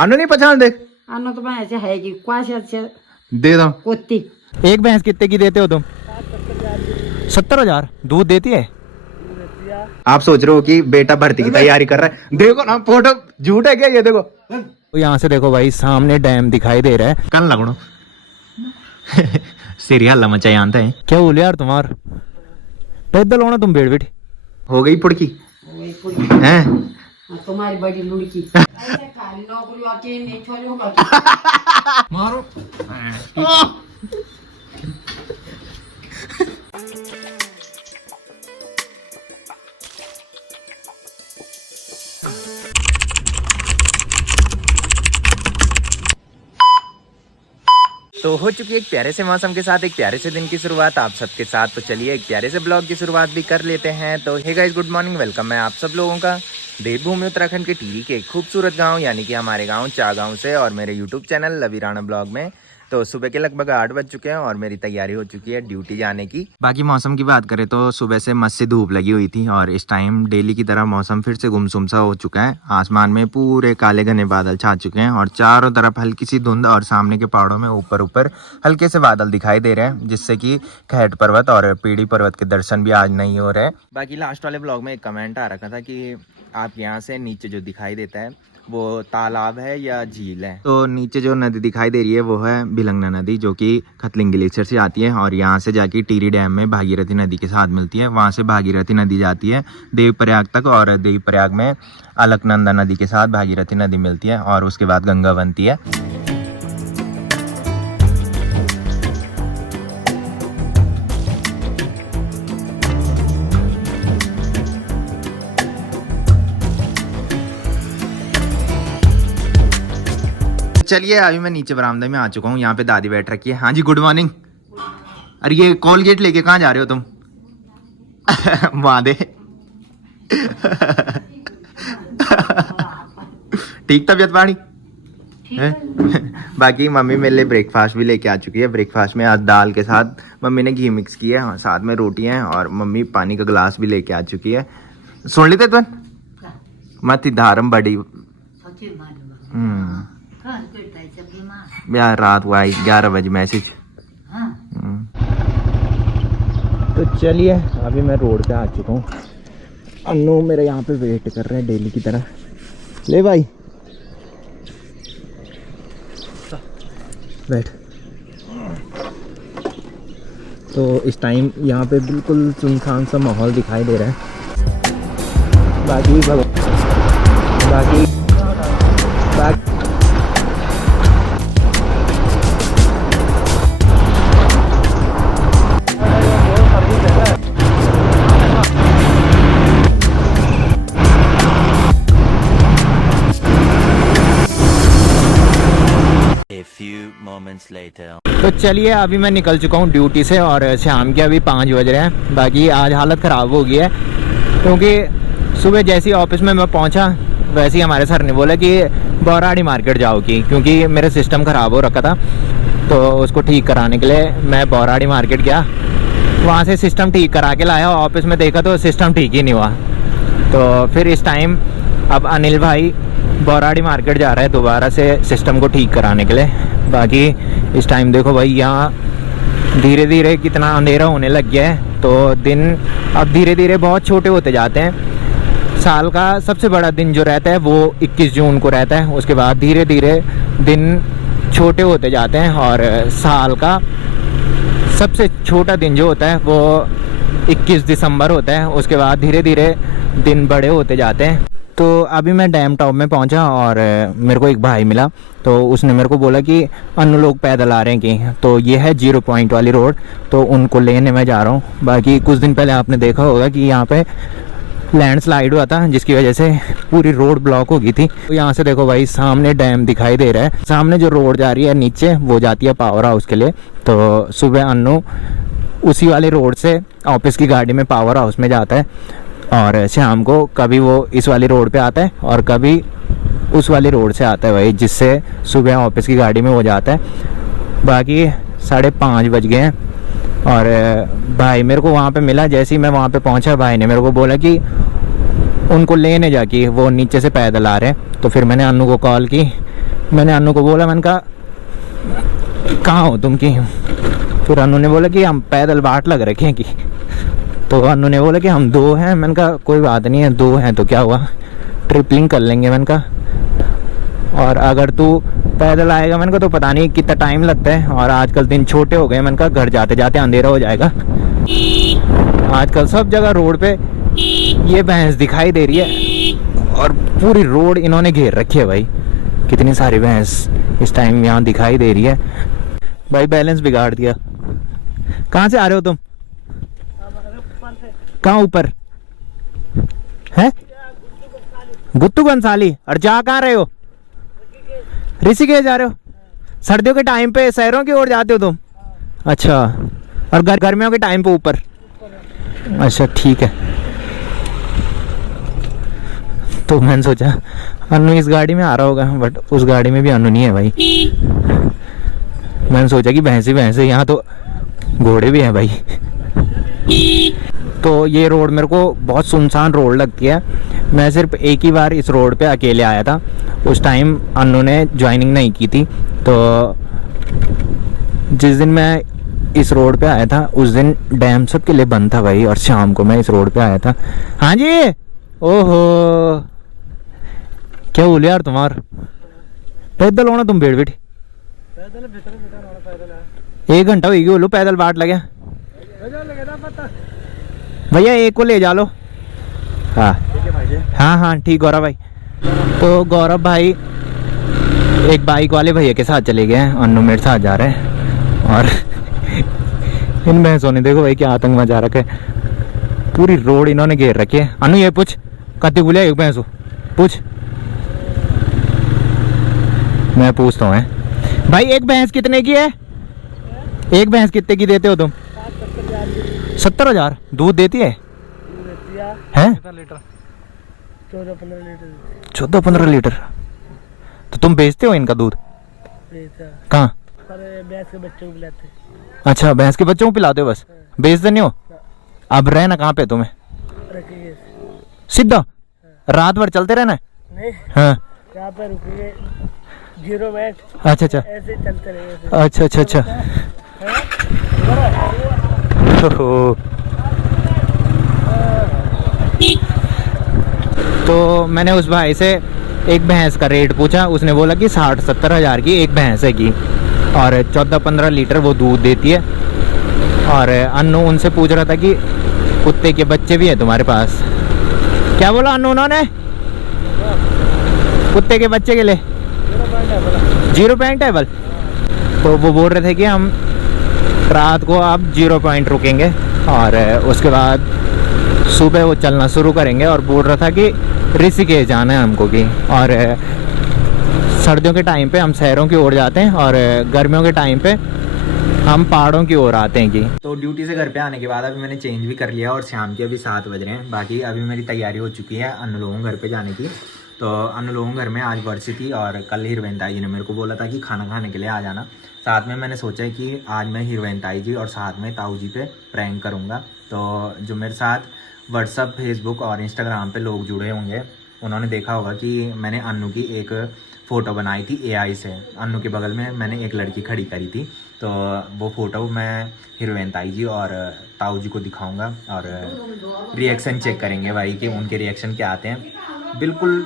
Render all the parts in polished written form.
अनु नहीं पहचान देख। अनु तो भैंस है कि क्वाश अच्छे दे दो। कुत्ती। एक भैंस कितने की देते हो तुम? 70,000 दूध देती है। आप सोच रहे हो कि बेटा भर्ती की तैयारी कर रहा है, देखो ना फोटो झूठ है क्या ये देखो। तो यहाँ से देखो भाई सामने डैम दिखाई दे रहा है। कल लगनो सीरियल मचा जानते हैं क्या बोले यार तुम्हार पैदल होना तुम बेड़ हो गई पुड़की हैं। तुम्हारी बड़ी लुड़की खाली नौकरी आके नहीं छोड़ूंगा मारो। तो हो चुकी है एक प्यारे से मौसम के साथ एक प्यारे से दिन की शुरुआत आप सबके साथ। तो चलिए एक प्यारे से ब्लॉग की शुरुआत भी कर लेते हैं। तो hey guys good morning, welcome है आप सब लोगों का देवभूमि उत्तराखंड के टिहरी के एक खूबसूरत गांव यानी कि हमारे गांव चागांव से और मेरे यूट्यूब चैनल लवी राणा ब्लॉग में। तो सुबह के लगभग 8 बज चुके हैं और मेरी तैयारी हो चुकी है ड्यूटी जाने की। बाकी मौसम की बात करें तो सुबह से मस्त से धूप लगी हुई थी और इस टाइम डेली की तरह मौसम फिर से गुमसुम सा हो चुका है। आसमान में पूरे काले घने बादल छा चुके हैं और चारों तरफ हल्की सी धुंध और सामने के पहाड़ों में ऊपर ऊपर हल्के से बादल दिखाई दे रहे हैं, जिससे कि खैट पर्वत और पीढ़ी पर्वत के दर्शन भी आज नहीं हो रहे। बाकी लास्ट वाले ब्लॉग में एक कमेंट आ रखा था कि आप यहाँ से नीचे जो दिखाई देता है वो तालाब है या झील है। तो नीचे जो नदी दिखाई दे रही है वो है भिलंगना नदी, जो कि खतलिंग ग्लेशियर से आती है और यहाँ से जाके टिहरी डैम में भागीरथी नदी के साथ मिलती है। वहाँ से भागीरथी नदी जाती है देवप्रयाग तक और देवप्रयाग में अलकनंदा नदी के साथ भागीरथी नदी मिलती है और उसके बाद गंगा बनती है। चलिए अभी मैं नीचे बरामदे में आ चुका हूँ, यहाँ पे दादी बैठ रखी है। हाँ जी गुड मॉर्निंग। अरे ये कोलगेट लेके कहाँ जा रहे हो तुम? वादे ठीक तबियत पानी है? बाकी मम्मी मेरे लिए ब्रेकफास्ट भी लेके आ चुकी है। ब्रेकफास्ट में आज दाल के साथ मम्मी ने घी मिक्स किया है, साथ में रोटियां हैं और मम्मी पानी का गिलास भी लेके आ चुकी है। सुन लेते तुम मत धारम बड़ी यार रात हुआ 11 बजे मैसेज। तो चलिए अभी मैं रोड पे आ चुका हूँ। अन्नू मेरे यहाँ पे वेट कर रहे हैं डेली की तरह। ले भाई बैठ। तो इस टाइम यहाँ पे बिल्कुल सुनसान सा माहौल दिखाई दे रहा है। बाकी बाकी तो चलिए अभी मैं निकल चुका हूँ ड्यूटी से और शाम के अभी 5 बज रहे हैं। बाकी आज हालत ख़राब हो गई है क्योंकि सुबह जैसे ही ऑफिस में मैं पहुँचा वैसे ही हमारे सर ने बोला कि बौराड़ी मार्केट जाओ की, क्योंकि मेरा सिस्टम ख़राब हो रखा था। तो उसको ठीक कराने के लिए मैं बौराड़ी मार्केट गया, वहाँ से सिस्टम ठीक करा के लाया। ऑफिस में देखा तो सिस्टम ठीक ही नहीं हुआ। तो फिर इस टाइम अब अनिल भाई बौराड़ी मार्केट जा रहा है दोबारा से सिस्टम को ठीक कराने के लिए। बाकी इस टाइम देखो भाई यहाँ धीरे धीरे कितना अंधेरा होने लग गया है। तो दिन अब धीरे धीरे बहुत छोटे होते जाते हैं। साल का सबसे बड़ा दिन जो रहता है वो 21 जून को रहता है, उसके बाद धीरे धीरे दिन छोटे होते जाते हैं और साल का सबसे छोटा दिन जो होता है वो 21 दिसंबर होता है। उसके बाद धीरे धीरे दिन बड़े होते जाते हैं। तो अभी मैं डैम टॉप में पहुंचा और मेरे को एक भाई मिला, तो उसने मेरे को बोला कि अन्य लोग पैदल आ रहे हैं कि, तो ये है 0 पॉइंट वाली रोड, तो उनको लेने मैं जा रहा हूँ। बाकी कुछ दिन पहले आपने देखा होगा कि यहाँ पे लैंडस्लाइड हुआ था जिसकी वजह से पूरी रोड ब्लॉक हो गई थी। तो यहाँ से देखो भाई सामने डैम दिखाई दे रहा है। सामने जो रोड जा रही है नीचे वो जाती है पावर हाउस के लिए। तो सुबह अन्नू उसी वाले रोड से ऑफिस की गाड़ी में पावर हाउस में जाता है और शाम को कभी वो इस वाली रोड पे आता है और कभी उस वाली रोड से आता है भाई, जिससे सुबह ऑफिस की गाड़ी में वो जाता है। बाकी 5:30 बज गए हैं और भाई मेरे को वहाँ पे मिला। जैसे ही मैं वहाँ पे पहुँचा भाई ने मेरे को बोला कि उनको लेने जाके वो नीचे से पैदल आ रहे हैं। तो फिर मैंने अन्नू को कॉल की, मैंने अनु को बोला, मैंने कहा कहाँ हो तुम की? फिर अनु ने बोला कि हम पैदल बाट लग रखे हैं कि। तो अनु ने बोला कि हम 2 हैं। मैंने कहा कोई बात नहीं है, 2 हैं तो क्या हुआ, ट्रिपलिंग कर लेंगे। मैंने कहा और अगर तू पैदल आएगा मैंने कहा तो पता नहीं कितना टाइम लगता है, और आजकल दिन छोटे हो गए। मैंने कहा घर जाते जाते अंधेरा हो जाएगा। आजकल सब जगह रोड पे ये भैंस दिखाई दे रही है, और पूरी रोड इन्होंने घेर रखी है भाई। कितनी सारी भैंस इस टाइम यहाँ दिखाई दे रही है भाई। बैलेंस बिगाड़ दिया। कहाँ से आ रहे हो तुम? कहाँ ऊपर है? गुत्तू बंसाली। और जा कहाँ रहे हो? ऋषिकेश जा रहे हो? सर्दियों के टाइम पे शहरों की ओर जाते हो तुम? अच्छा, और गर्मियों के टाइम पे ऊपर? अच्छा ठीक है। तो मैंने सोचा अनु इस गाड़ी में आ रहा होगा, बट उस गाड़ी में भी अनु नहीं है भाई। मैंने सोचा कि भैंसे भैंसे, यहाँ तो घोड़े भी हैं भाई। तो ये रोड मेरे को बहुत सुनसान रोड लगती है। मैं सिर्फ एक ही बार इस रोड पे अकेले आया था, उस टाइम अनु ने ज्वाइनिंग नहीं की थी। तो जिस दिन मैं इस रोड पे आया था उस दिन डैम सबके लिए बंद था भाई, और शाम को मैं इस रोड पे आया था। हाँ जी, ओहो क्या बोले यार तुम्हार? पैदल होना तुम बेड़ बेटी? 1 घंटा हो गया बोलो पैदल बाट लगे भैया, एक को ले जा लो। हाँ हाँ हाँ ठीक गौरव भाई। तो गौरव भाई एक बाइक वाले भैया के साथ चले गए हैं, अनु मेरे साथ जा रहे हैं। और इन भैंसों ने देखो भाई क्या आतंक मचा रखा है। पूरी रोड इन्होंने घेर रखी है। अनु ये पूछ कति बोलिया एक भैंसो पूछ। मैं पूछता हूँ भाई, एक भैंस कितने की है? एक भैंस कितने की देते हो तुम? 70,000 दूध देती है? 14-15 लीटर। तो तुम बेचते हो इनका दूध? कहाँ? भैंस के बच्चों को पिलाते। अच्छा भैंस के बच्चों को पिलाते हो बस, बेचते नहीं हो? अब रहना कहाँ पे तुम्हें? सीधा रात भर चलते रहना? नहीं हाँ यहाँ पे रुकेंगे 0 मिनट, अच्छा अच्छा ऐसे चलते रहेंगे। अच्छा अच्छा अच्छा। ओहो। तो मैंने उस भाई से एक भैंस का रेट पूछा, उसने बोला कि 60-70 हज़ार की एक भैंस है की, और 14-15 लीटर वो दूध देती है। और अनु उनसे पूछ रहा था कि कुत्ते के बच्चे भी है तुम्हारे पास? क्या बोला अनु उन्होंने? कुत्ते के बच्चे के लिए 0 पॉइंट टेबल। तो वो बोल रहे थे कि हम रात को आप 0 पॉइंट रुकेंगे, और उसके बाद सुबह वो चलना शुरू करेंगे। और बोल रहा था कि ऋषिकेश जाना है हमको भी, और सर्दियों के टाइम पे हम शहरों की ओर जाते हैं, और गर्मियों के टाइम पे हम पहाड़ों की ओर आते हैं कि। तो ड्यूटी से घर पे आने के बाद अभी मैंने चेंज भी कर लिया, और शाम के अभी 7 बज रहे हैं। बाकी अभी मेरी तैयारी हो चुकी है अनु लोगों घर पे जाने की। तो अनु लोगों घर में आज वर्षी थी, और कल हीरोइन ताई जी ने मेरे को बोला था कि खाना खाने के लिए आ जाना। साथ में मैंने सोचा है कि आज मैं हीरोइन ताई जी और साथ में ताऊ जी पे प्रैंक करूँगा। तो जो मेरे साथ व्हाट्सअप, फेसबुक और इंस्टाग्राम पे लोग जुड़े होंगे, उन्होंने देखा होगा कि मैंने अनु की एक फ़ोटो बनाई थी AI से। अनु के बगल में मैंने एक लड़की खड़ी करी थी। तो वो फ़ोटो मैं हीरोइन ताई जी और ताऊ जी को दिखाऊंगा, और रिएक्शन चेक करेंगे भाई कि उनके रिएक्शन क्या आते हैं। बिल्कुल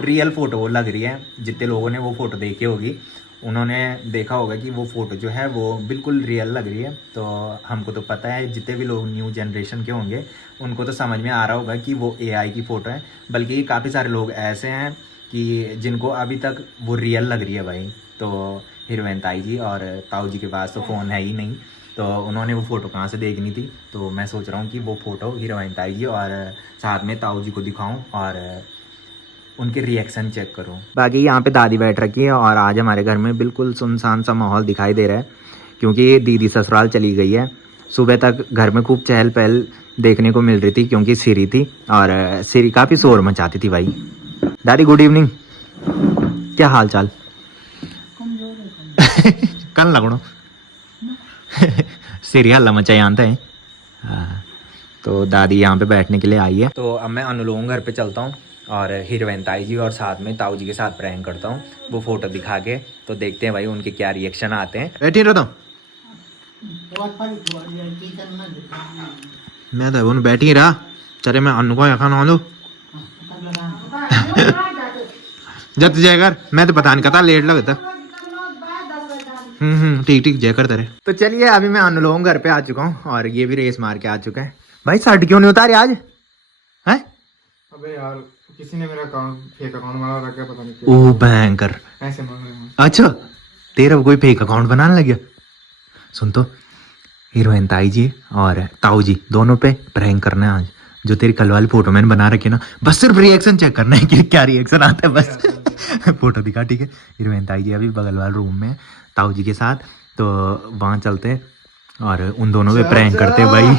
रियल फ़ोटो लग रही है। जितने लोगों ने वो फ़ोटो देखी होगी उन्होंने देखा होगा कि वो फ़ोटो जो है वो बिल्कुल रियल लग रही है। तो हमको तो पता है, जितने भी लोग न्यू जनरेशन के होंगे उनको तो समझ में आ रहा होगा कि वो AI की फ़ोटो है। बल्कि काफ़ी सारे लोग ऐसे हैं कि जिनको अभी तक वो रियल लग रही है भाई। तो हीरोइन ताई जी और ताऊ जी के पास तो फ़ोन है ही नहीं, तो उन्होंने वो फ़ोटो कहाँ से देखनी थी। तो मैं सोच रहा हूँ कि वो फ़ोटो हीरोइन ताई जी और साथ में ताऊ जी को दिखाऊँ और उनके रिएक्शन चेक करूँ। बाकी यहाँ पे दादी बैठ रखी है, और आज हमारे घर में बिल्कुल सुनसान सा माहौल दिखाई दे रहा है, क्योंकि दीदी ससुराल चली गई है। सुबह तक घर में खूब चहल पहल देखने को मिल रही थी, क्योंकि सिरी थी, और सिरी काफ़ी शोर मचाती थी भाई। दादी गुड इवनिंग, क्या हाल चाल? कल लगनो सिरी हल्ला मचा जानते हैं। हाँ, तो दादी यहाँ पे बैठने के लिए आई है। तो अब मैं अनु लोगों घर पे चलता हूँ, और हीरोइन ताई जी और साथ में ताऊ जी के साथ प्रैंक करता हूँ। वो फोटो दिखा के तो देखते हैं भाई उनके क्या रिएक्शन आते हैं। बैठी रहता हूँ मैं तो उन बैठी रहा। चले मैं अन्नू को यहाँ खाना लो जब जय कर मैं तो पता नहीं कता लेट लगता। ठीक ठीक जय कर तेरे। तो चलिए अभी मैं अन्नू लोगों घर पे आ चुका हूँ और ये भी रेस मार के आ चुका है। भाई शर्ट क्यों नहीं उतारे आज है? अबे यार किसी ने मेरा अकाउंट फेक अकाउंट बना रखा है, पता नहीं क्यों ओ भयंकर। ऐसे मांग रहे हैं। अच्छा तेरा कोई फेक अकाउंट बनाने लग गया। सुन तो हीरोइन ताई जी और ताऊ जी दोनों पे प्रैंक करना है आज। जो तेरी कल वाली फोटो मैंने बना रखी है ना, बस सिर्फ रिएक्शन चेक करना है कि क्या रिएक्शन आता है बस। फोटो दिखा ठीक है। हीरोइन ताई जी अभी बगल वाले रूम में ताऊ जी के साथ, तो वहाँ चलते हैं और उन दोनों पे प्रैंक करते हैं भाई।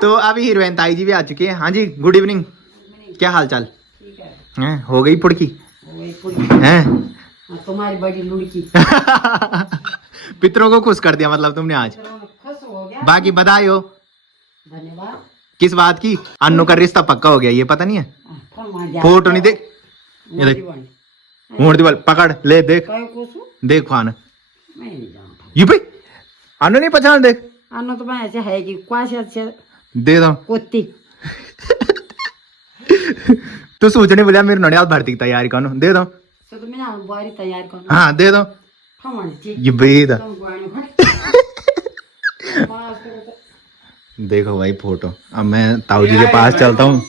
तो अभी हीरोइन ताई जी भी आ चुकी है। हाँ जी गुड इवनिंग, क्या हाल चाल है? हो गई पुड़की हैं? तुम्हारी बड़ी लुड़की पितरों को खुश कर दिया मतलब तुमने आज। खुश हो गया। बाकी बधाई हो। धन्यवाद। किस बात की? अन्नू का रिश्ता पक्का हो गया ये पता नहीं है? फोटो नहीं देख, ये देख मोड़ दीवाल पकड़ ले देख देख खान ये भाई अन्नू नहीं पहचान देख। अन्नू तो मैं ऐसे है कि क्वासे अच्छे दे दो कुत्ती तू सोचने बोलिया मेरी नड़ियाल भर्ती की तैयारी करो दे दो। तो तुम्हें ना बारी तैयार कर। हाँ दे दो ठीक ये बेद। तुम बारी भर। देखो भाई फोटो। अब मैं ताऊ जी के पास चलता हूँ।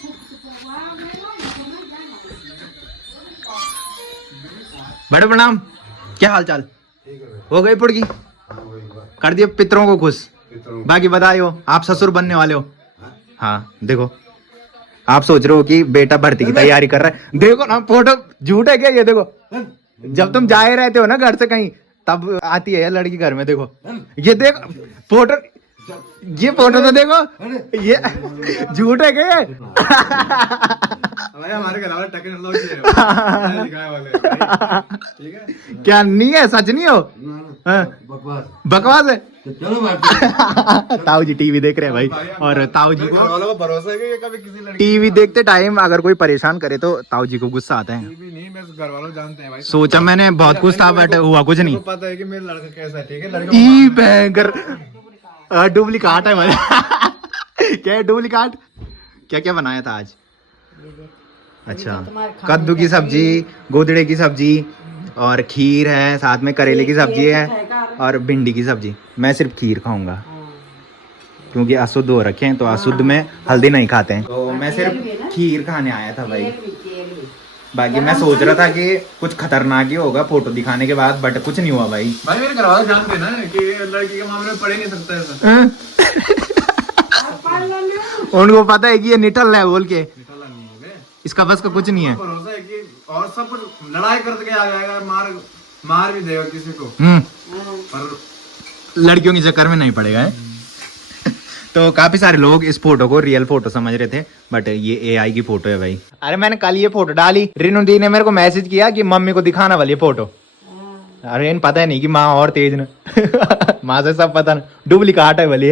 बड़े प्रणाम, क्या हाल चाल? हो गई पुड़की? कर दिए पितरों को खुश। बाकी बधाई हो, आप ससुर बनने वाले हो। हाँ देखो आप सोच रहे हो कि बेटा भर्ती की तैयारी कर रहा है। देखो ना फोटो झूठ है क्या ये? देखो जब तुम जाए रहते हो ना घर से कहीं तब आती है लड़की घर में। देखो ये देखो फोटो, ये फोटो तो देखो ये झूठ है क्या? हमारे घर वाले टेक्नोलॉजी है दिखाए वाले ठीक है। क्या नहीं है? सच नहीं हो? बकवास है। ताऊ जी टीवी देख रहे हैं भाई और ताऊ जी घर वालों को भरोसा है कि ये कभी किसी लड़की टीवी देखते टाइम अगर कोई परेशान करे तो ताऊ जी को गुस्सा आता है। भी नहीं, मैं घर वालों जानते हैं भाई। सोचा मैंने बहुत कुछ था बट हुआ कुछ नहीं। पता है कि मेरा लड़का कैसा है ठीक है। ई भयंकर डुप्लीकेट है मेरे। क्या है डुप्लीकेट? क्या क्या बनाया था आज? अच्छा कद्दू की सब्जी, गोदड़े की सब्जी और खीर है, साथ में करेले की सब्जी है और भिंडी की सब्जी। मैं सिर्फ खीर खाऊंगा क्योंकि अशुद्ध हो रखे हैं, तो अशुद्ध में हल्दी नहीं खाते हैं, तो मैं सिर्फ खीर खाने आया था भाई। बाकी मैं सोच रहा था कि कुछ खतरनाक ही होगा फोटो दिखाने के बाद, बट कुछ नहीं हुआ भाई। भाई मेरे घर वाले जानते हैं ना कि लड़की के मामले में पढ़ ही नहीं सकता ऐसा। उनको पता है कि ये निठल है बोल के, इसका बस का कुछ नहीं है। भरोसा है कि और सब कुछ लड़ाई करके आ जाएगा, मार भी देगा किसी को, पर लड़कियों के चक्कर में नहीं पड़ेगा है। तो काफी सारे लोग इस फोटो को रियल फोटो समझ रहे थे, बट ये एआई की फोटो है भाई। अरे मैंने कल ये फोटो डाली, रिनू दी ने मेरे को मैसेज किया कि मम्मी को दिखाना वाली फोटो। अरे इन पता है नहीं कि माँ और तेज न माँ से सब पता न, डुप्लीकेट है वाली।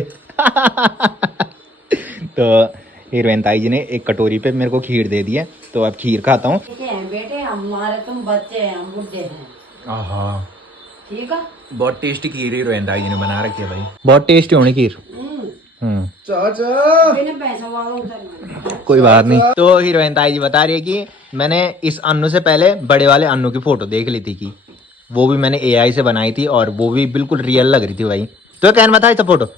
तो हीरोइन ताई जी ने एक कटोरी पे मेरे को खीर दे दी है, तो अब खीर खाता हूँ। बेटे हमारे तुम बच्चे हैं, हम बुढ़े हैं। ठीक है। बहुत टेस्टी खीर हीरोइन ताई जी ने बना रखी है भाई, बहुत टेस्टी होनी खीर। कोई बात नहीं। तो हीरोइन ताई जी बता रही है कि मैंने इस अन्नू से पहले बड़े वाले अन्नू की फोटो देख ली थी कि वो भी मैंने एआई से बनाई थी और वो भी बिल्कुल रियल लग रही थी भाई। तो कहना बताई था फोटो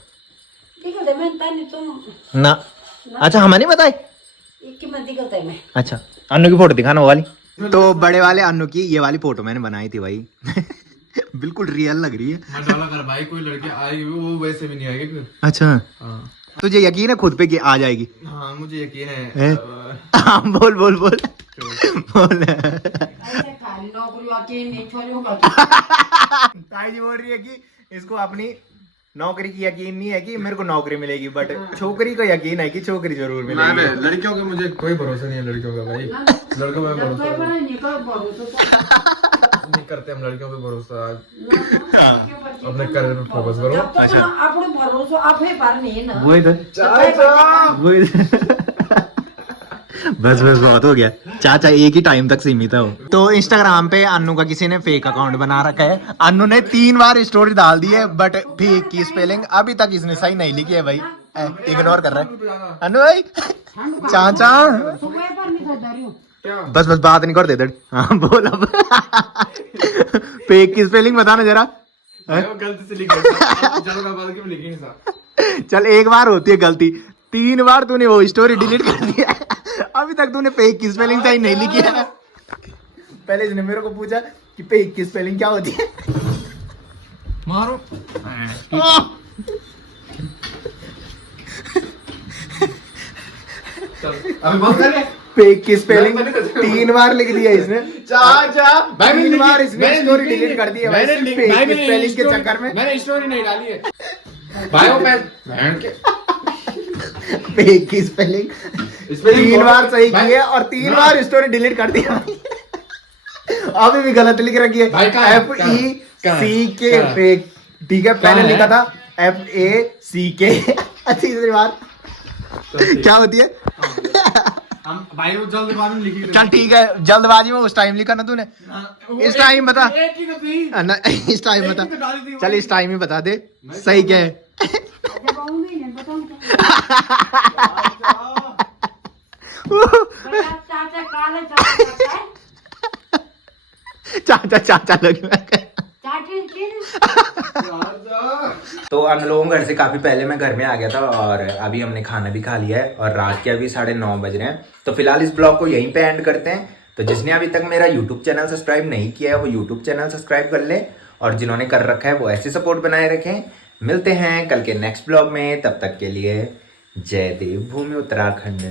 ना? अच्छा हमें नहीं बताई। अच्छा अन्नू की फोटो दिखाना वो वाली। तो बड़े वाले अन्नू की ये वाली फोटो मैंने बनाई थी भाई। बिल्कुल रियल लग रही है। कर भाई कोई लड़की आएगी वो वैसे भी नहीं आएगी फिर। अच्छा तुझे यकीन है खुद पे कि आ जाएगी? हाँ मुझे यकीन है। बोल बोल बोल बोल। ताई जी बोल रही है कि इसको अपनी नौकरी की यकीन नहीं है कि मेरे को नौकरी मिलेगी, बट छोकरी को यकीन है कि छोकरी जरूर मिलेगी। लड़कियों का मुझे कोई भरोसा नहीं है, लड़कियों का भाई। लड़कों पे भरोसा नहीं करते हम, लड़कियों पे भरोसा। अपने करियर पे फोकस करो। अच्छा अपने भरोसा आप ही पर नहीं ना। वही तो बस बस बहुत हो गया चाचा, एक ही टाइम तक सीमित है वो। तो इंस्टाग्राम पे अन्नू का किसी ने फेक अकाउंट बना रखा है। अन्नू ने 3 बार स्टोरी डाल दी है, बट फेक की स्पेलिंग अभी तक इसने सही नहीं लिखी है भाई। इग्नोर कर रहा है अन्नू भाई। चाचा सुबह पर नहीं सोता रही हूँ। बस बस बात नहीं कर दे दड़। हाँ बोल अब। फेक की स्पेलिंग बताना जरा। वो गलती से लिख दिया, चलो मैं बाद में लिखी नहीं था। चल एक बार होती है गलती, 3 बार तूने वो स्टोरी डिलीट कर दिया। अभी तक तूने फेक की स्पेलिंग सही नहीं लिखी है। पहले इसने मेरे को पूछा कि फेक की स्पेलिंग क्या होती है। मारो अभी बहुत कर फेक की स्पेलिंग 3 बार लिख दिया इसने। चाचा 3 बार इसने स्टोरी डिलीट कर दी है भाई, मैंने फेक की स्पेलिंग के चक्कर में। मैंने स्टोरी नहीं डाली है भाई। वो मैं बहन के फेक की स्पेलिंग 3 बार सही की है और 3 बार स्टोरी डिलीट कर दिया। अभी भी गलत लिख रखी है, भाई कहाँ है? FECK कहाँ है? फेक। ठीक है, पहले कहाँ है? लिखा था FACK। तीसरी बार क्या होती है? हम भाई वो जल्दबाजी में लिखी चल ठीक है, जल्दबाजी में उस टाइम लिखा ना तूने। इस टाइम बता। एक ही तो थी। ना, इस टाइम बता। एक ही तो डाली थी चल इस टाइम ही बता दे सही क्या है। जब आऊंगी नहीं बताऊँ चाचा काले चाचा है। चाचा चाचा लग रहा है। चाची की तो हम लोगों घर से काफी पहले मैं घर में आ गया था और अभी हमने खाना भी खा लिया है और रात के अभी 9:30 बज रहे हैं। तो फिलहाल इस ब्लॉग को यहीं पे एंड करते हैं। तो जिसने अभी तक मेरा यूट्यूब चैनल सब्सक्राइब नहीं किया है वो यूट्यूब चैनल सब्सक्राइब कर ले, और जिन्होंने कर रखा है वो ऐसे सपोर्ट बनाए रखें। मिलते हैं कल के नेक्स्ट ब्लॉग में, तब तक के लिए जय देव भूमि उत्तराखंड।